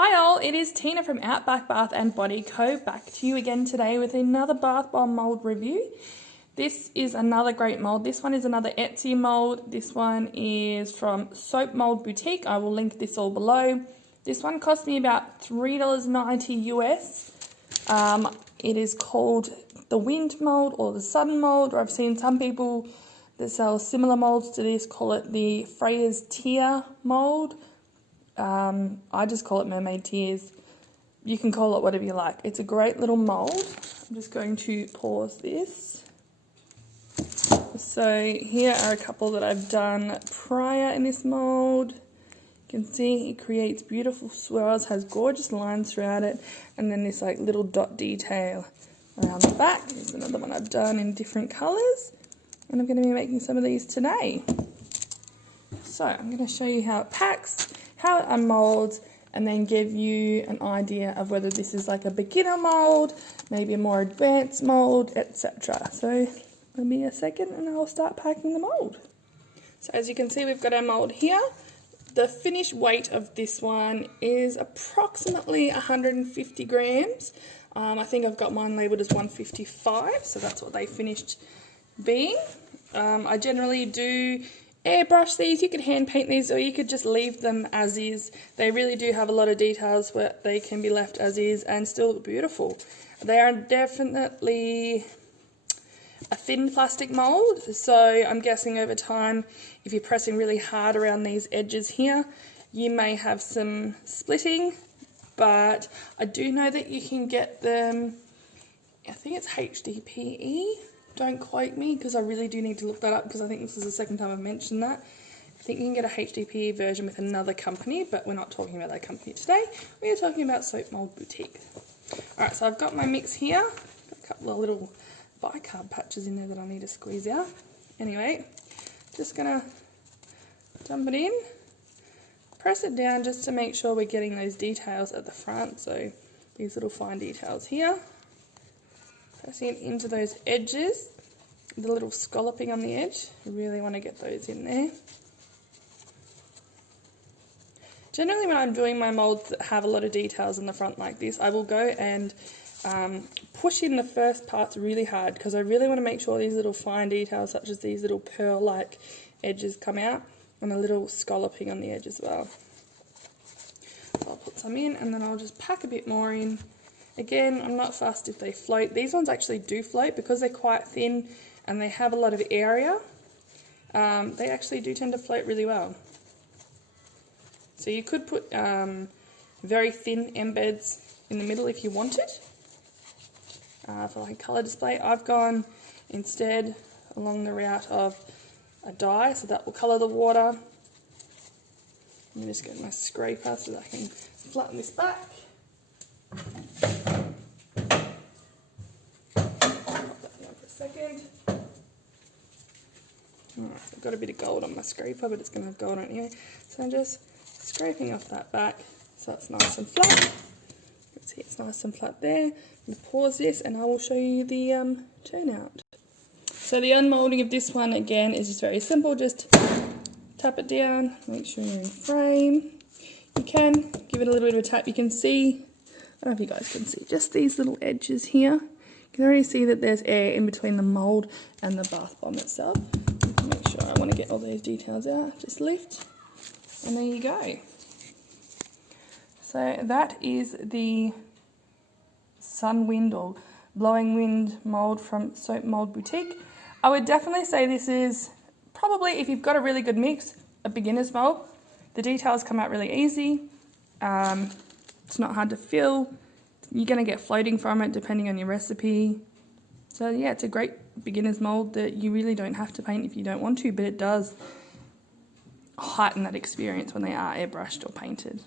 Hi all, it is Tina from Outback Bath and Body Co. back to you again today with another Bath Bomb Mould review. This is another great mould. This one is another Etsy mould. This one is from Soap Mould Boutique. I will link this all below. This one cost me about $3.90 US. It is called the Wind Mould or the Sun Mould, or I've seen some people that sell similar moulds to this call it the Freya's Tear mould. I just call it Mermaid Tears. You can call it whatever you like. It's a great little mould. I'm just going to pause this. So here are a couple that I've done prior in this mould. You can see it creates beautiful swirls, has gorgeous lines throughout it, and then this like little dot detail around the back. Here's another one I've done in different colours, and I'm going to be making some of these today. So I'm going to show you how it packs, how it unmolds, and then give you an idea of whether this is like a beginner mould, maybe a more advanced mould, etc. So give me a second and I'll start packing the mould. So as you can see, we've got our mould here. The finished weight of this one is approximately 150 grams. I think I've got mine labelled as 155, so that's what they finished being. I generally do airbrush these. You could hand paint these or you could just leave them as is. They really do have a lot of details where they can be left as is and still look beautiful. They are definitely a thin plastic mould, so I'm guessing over time if you're pressing really hard around these edges here you may have some splitting, but I do know that you can get them, I think it's HDPE. Don't quote me because I really do need to look that up because I think this is the second time I've mentioned that. I think you can get a HDPE version with another company, but we're not talking about that company today. We are talking about Soap Mould Boutique. Alright, so I've got my mix here. Got a couple of little bicarb patches in there that I need to squeeze out. Anyway, just going to dump it in. Press it down just to make sure we're getting those details at the front. So these little fine details here. Pressing it into those edges, the little scalloping on the edge, you really want to get those in there. Generally when I'm doing my moulds that have a lot of details in the front like this, I will go and push in the first parts really hard because I really want to make sure these little fine details such as these little pearl-like edges come out and a little scalloping on the edge as well. So I'll put some in and then I'll just pack a bit more in. Again, I'm not fussed if they float. These ones actually do float because they're quite thin and they have a lot of area. They actually do tend to float really well. So you could put very thin embeds in the middle if you wanted. For like colour display, I've gone instead along the route of a dye, so that will colour the water. Let me just get my scraper so that I can flatten this back. Second. Alright, so I've got a bit of gold on my scraper, but it's going to have gold on it anyway. So I'm just scraping off that back so it's nice and flat. You can see it's nice and flat there. I'm going to pause this and I will show you the turnout. So the unmoulding of this one again is just very simple. Just tap it down, make sure you're in frame. You can give it a little bit of a tap. You can see, I don't know if you guys can see, just these little edges here. You can already see that there's air in between the mould and the bath bomb itself. Make sure I want to get all those details out. Just lift, and there you go. So that is the Sun Wind or Blowing Wind mould from Soap Mould Boutique. I would definitely say this is probably, if you've got a really good mix, a beginner's mould. The details come out really easy. It's not hard to fill. You're going to get floating from it depending on your recipe. So yeah, it's a great beginner's mould that you really don't have to paint if you don't want to, but it does heighten that experience when they are airbrushed or painted.